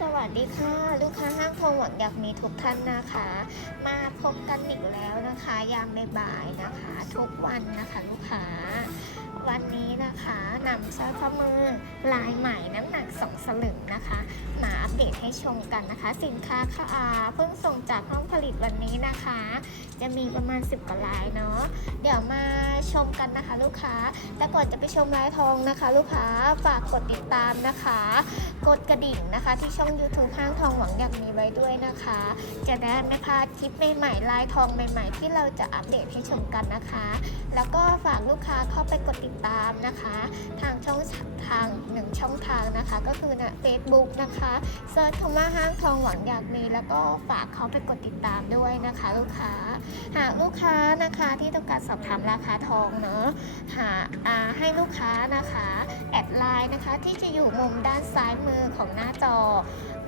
สวัสดีค่ะ ลูกค้าห้างทองหวังอยากมีทุกท่านนะคะ มาพบกันอีกแล้วนะคะ ยามบ่ายนะคะ ทุกวันนะคะ ลูกค้า วันนี้นะคะนำสร้อยข้อมือลายใหม่น้ำหนัก 2 สลึงนะคะ มาอัปเดตให้ชมกันนะคะ สินค้าค่ะอ่าเพิ่งส่งจากห้องผลิตวันนี้นะคะ จะมีประมาณ 10กว่าลายเนาะเดี๋ยวมาชมกันนะคะ ลูกค้า แต่ก่อนจะไปชมลายทองนะคะ ลูกค้าฝากกดติดตามนะคะ กดกระดิ่งนะคะ ที่ช่อง YouTube ห้างทองหวังอยากมีไว้ด้วยนะคะ จะได้ไม่พลาดคลิปใหม่ๆลายทองใหม่ ๆ ที่เราจะอัปเดตให้ชมกันนะคะ แล้วก็ฝากลูกค้าเข้าไปกดติดตามนะคะ ทางช่องทางหนึ่งช่องทางนะคะ ก็คือนะ Facebook นะคะเซิร์ชคำว่าห้างทองหวังอยากมี แล้วก็ฝากเขาไปกดติดตามด้วยนะคะ ลูกค้า หากลูกค้านะคะที่ต้องการสอบถามราคาทองเนอะหาอ่าให้ลูกค้านะคะ แอดไลน์นะคะที่จะอยู่มุมด้านซ้ายมือของหน้าจอ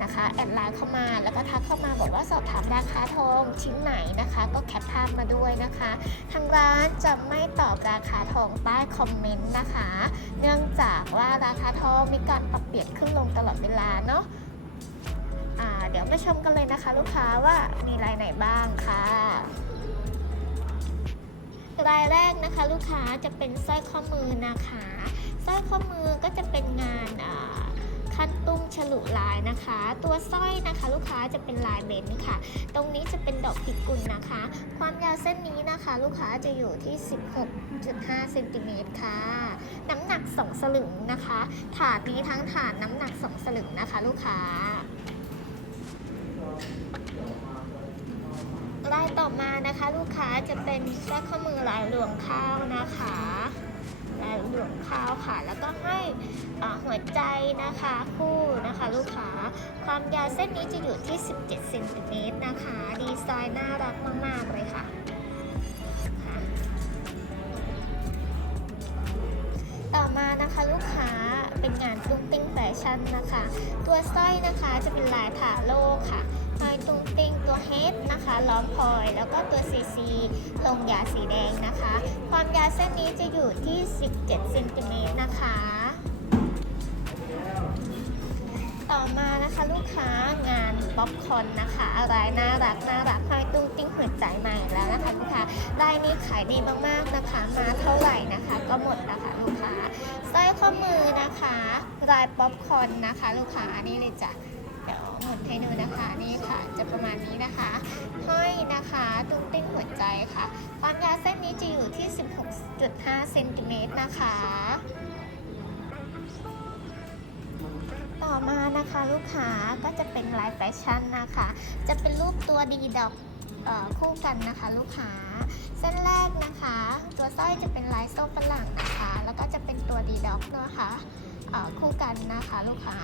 นะคะแอดไลน์เข้ามาแล้วก็ทักเข้ามาบอกว่าสอบถามราคาทองชิ้นไหนนะคะ ก็แคปภาพมาด้วยนะคะ ทางร้านจะไม่ตอบราคาทองใต้คอมเมนต์นะคะ เนื่องจากว่าราคาทองมีการปรับเปลี่ยนขึ้นลงตลอดเวลาเนาะเดี๋ยวมาชมกันเลยนะคะ ลูกค้าว่ามีรายไหนบ้างค่ะรายแรกนะคะลูกค้าจะเป็นสร้อยข้อมือนะคะสร้อยข้อมือก็จะเป็นงานอ่า ขั้นตุ้งฉลุลายนะคะ ตัวสร้อยนะคะ ลูกค้าจะเป็นลายเบนซ์ค่ะ ตรงนี้จะเป็นดอกพิกุลนะคะ ความยาวเส้นนี้นะคะ ลูกค้าจะอยู่ที่ 16.5เซนติเมตรค่ะ น้ำหนัก 2 สลึงนะคะ ถาดนี้ทั้งถาดน้ำหนัก 2 สลึงนะคะ ลูกค้าลายต่อมานะคะ ลูกค้าจะเป็นสร้ข้อมือลายหลวงข้าวนะคะ ลายหลวงข้าวค่ะ แล้วก็ให้หัวใจนะคะคู่นะคะลูกค้า ความยาวเส้นนี้จะอยู่ที่ 17เซนติเมตรนะคะ ดีไซน์น่ารักมาก ๆ เลยค่ะต่อมานะคะลูกค้าเป็นงานตุ้งติ้งแฟชั่นนะคะ ตัวสร้อยนะคะจะเป็นลายถาโล ล้อมพลอยแล้วก็ตัวซีซีลงยาสีแดงนะคะ ความยาวเส้นนี้จะอยู่ที่ 17เซนติเมตรนะคะ ต่อมานะคะลูกค้างานป๊อปคอนนะคะรายน่ารักน่ารักห้อยตุ้งติ้งหัวใจใหม่แล้วนะคะลูกค้ารายนี้ขายดีมากๆนะคะ มาเท่าไหร่นะคะ ก็หมดนะคะลูกค้าสร้อยข้อมือนะคะลายป๊อปคอนนะคะ ลูกค้านี่เลยจ้ะ เดี๋ยวหมุนให้ดูนะคะนี่ค่ะจะประมาณนี้นะคะห้อยนะคะตุ้งติ้งหัวใจค่ะ ความยาวเส้นนี้จะอยู่ที่ 16.5เซนติเมตรนะคะต่อมานะคะลูกค้าก็จะเป็นลายแฟชั่นนะคะ จะเป็นรูปตัวดีดอกออคู่กันนะคะ ลูกค้า เส้นแรกนะคะ ตัวสร้อยจะเป็นลายโซ่ฝรั่งนะคะ แล้วก็จะเป็นตัวดีดอกนะคะเอ่อคู่กันนะคะ ลูกค้า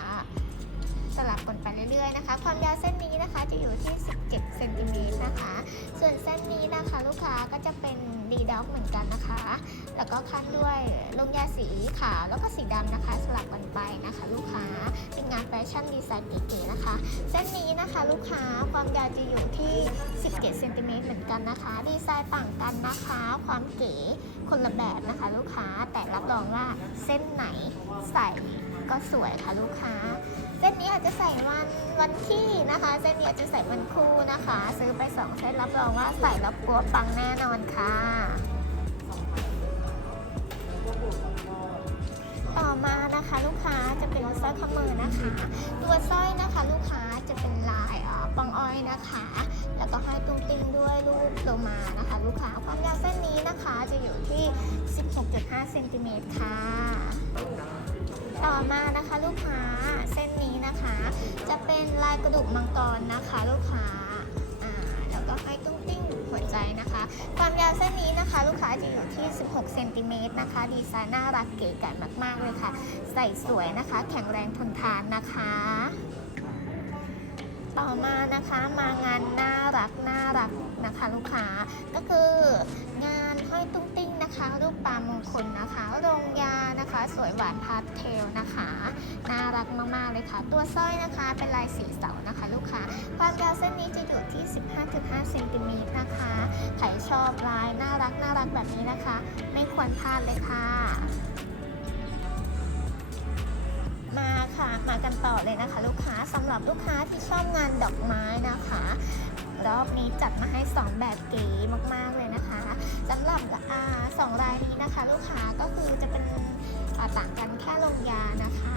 สลับกันไปเรื่อยๆนะคะ ความยาวเส้นนี้นะคะจะอยู่ที่ 17เซนติเมตรนะคะ ส่วนเส้นนี้นะคะลูกค้าก็จะเป็นดีด็อกเหมือนกันนะคะ แล้วก็คั้นด้วยลงยาสีขาวแล้วก็สีดำนะคะ สลับกันไปนะคะ ลูกค้าเป็นงานแฟชั่นดีไซน์เก๋ๆนะคะ เส้นนี้นะคะลูกค้าความยาวจะอยู่ที่ 17เซนติเมตรเหมือนกันนะคะ ดีไซน์ต่างกันนะคะ ความเก๋ คนละแบบนะคะลูกค้าแต่รับรองว่าเส้นไหนใส่ก็สวยค่ะลูกค้า เส้นนี้อาจจะใส่วันวันที่นะคะ เส้นนี้อาจจะใส่วันคู่นะคะ ซื้อไปสองเส้นรับรองว่าใส่แล้วปัวปังแน่นอนค่ะต่อมานะคะลูกค้าจะเป็นสร้อยข้อมือนะคะ ตัวสร้อยนะคะลูกค้าจะเป็นลายอ่อปองอ้อยนะคะ แล้วก็ให้ตุ้งติ้งด้วยรูปโลมานะคะ ลูกค้าความยาวเส้นนี้ 6.5เซนติเมตรค่ะ ต่อมานะคะลูกค้าเส้นนี้นะคะ จะเป็นลายกระดูกมังกรนะคะ ลูกค้าอ่าแล้วก็ให้ตุ้งติ้งหัวใจนะคะ ความยาวเส้นนี้นะคะ ลูกค้าจะอยู่ที่ 16 เซนติเมตรนะคะ ดีไซน์น่ารักเก๋ไก่มากๆเลยค่ะ ใส่สวยนะคะ แข็งแรงทนทานนะคะ ต่อมานะคะมางานน่ารักน่ารัก นะคะลูกค้าก็คืองานห้อยตุ้งติ้งนะคะ รูปปลามงคลนะคะโรงยานะคะ สวยหวานพาสเทลนะคะน่ารักมากๆเลยค่ะ ตัวสร้อยนะคะเป็นลายสีเสานะคะ ลูกค้าความยาวเส้นนี้จะอยู่ที่ 15.5เซนติเมตรนะคะใครชอบลายน่ารักน่ารักแบบนี้นะคะ ไม่ควรพลาดเลยค่ะมาค่ะมากันต่อเลยนะคะ ลูกค้าสำหรับลูกค้าที่ชอบงานดอกไม้นะคะ รอบนี้จัดมาให้ 2 แบบเก๋มากๆเลยนะคะสำหรับอสองรายนี้นะคะ ลูกค้าก็คือจะเป็นต่างกันแค่ลงยานะคะ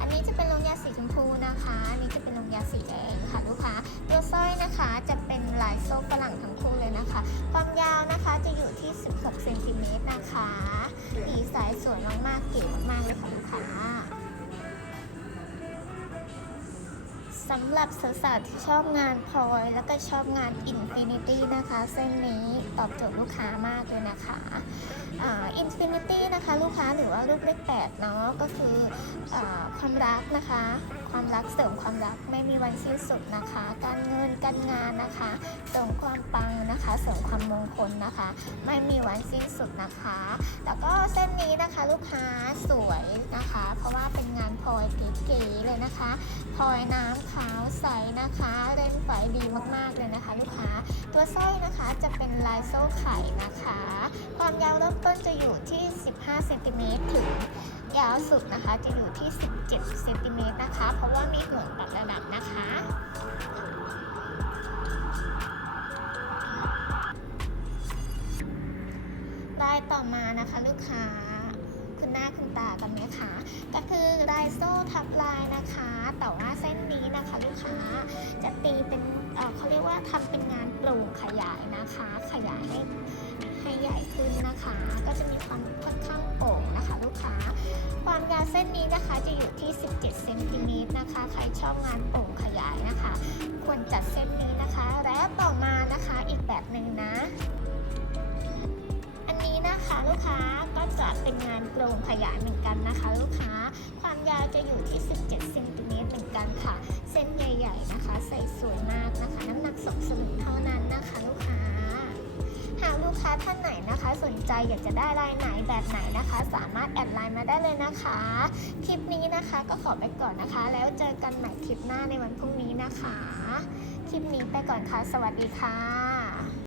อันนี้จะเป็นลงยาสีชมพูนะคะอันนี้จะเป็นลงยาสีแดงค่ะลูกค้าตัวสร้อยนะคะจะเป็นลายโซ่ฝรั่งทั้งคู่เลยนะคะ ความยาวนะคะจะอยู่ที่ 16เซนติเมตรนะคะดีไซน์สวยมากๆเก๋มากๆเลยค่ะลูกค้า สำหรับสาวๆที่ชอบงานพลอยแล้วก็ชอบงานอินฟินิตี้นะคะ เส้นนี้ตอบโจทย์ลูกค้ามากเลยนะคะอินฟินิตี้นะคะ ลูกค้าหรือว่ารูปเลขแปดเนาะก็คืออความรักนะคะ ความรักเสริมความรักไม่มีวันสิ้นสุดนะคะ การเงินการงานนะคะเสริมความปังนะคะ เสริมความมงคลนะคะ ไม่มีวันสิ้นสุดนะคะ แล้วก็เส้นนี้นะคะลูกค้าสวยนะคะ เพราะว่าเป็น พลอยเก๋ๆเลยนะคะพลอยน้ำขาวใสนะคะเล่นไฟดีมากๆเลยนะคะ ลูกค้าตัวสร้อยนะคะจะเป็นลายโซ่ไข่นะคะ ความยาวเริ่มต้นจะอยู่ที่ 15เซนติเมตรถึงยาวสุดนะคะจะอยู่ที่ 17เซนติเมตรนะคะ เพราะว่ามีห่วงปรับระดับนะคะรายต่อมานะคะลูกค้า คุณหน้าคุณตากันไหมคะ ก็คือลายโซ่ทับลายนะคะ แต่ว่าเส้นนี้นะคะลูกค้าจะตีเป็นเเขาเรียกว่าทำเป็นงานโปร่งขยายนะคะ ขยายให้ให้ใหญ่ขึ้นนะคะ ก็จะมีความค่อนข้างโป่งนะคะ ลูกค้า ความยาวเส้นนี้นะคะจะอยู่ที่ 17เซนติเมตรนะคะ ใครชอบงานโปร่งขยายนะคะ ควรจัดเส้นนี้นะคะ และต่อมานะคะอีกแบบหนึ่งนะะเป็นงานโปร่งขยายเหมือนกันนะคะ ลูกค้า ความยาวจะอยู่ที่ 17เซนติเมตรเหมือนกันค่ะ เส้นใหญ่ ๆ นะคะ ใส่สวยมากนะคะ น้ำหนักสองสลึงเท่านั้นนะคะ ลูกค้า หากลูกค้าท่านไหนนะคะ สนใจอยากจะได้ลายไหนแบบไหนนะคะ สามารถแอดไลน์มาได้เลยนะคะ คลิปนี้นะคะก็ขอไปก่อนนะคะ แล้วเจอกันใหม่คลิปหน้าในวันพรุ่งนี้นะคะ คลิปนี้ไปก่อนค่ะ สวัสดีค่ะ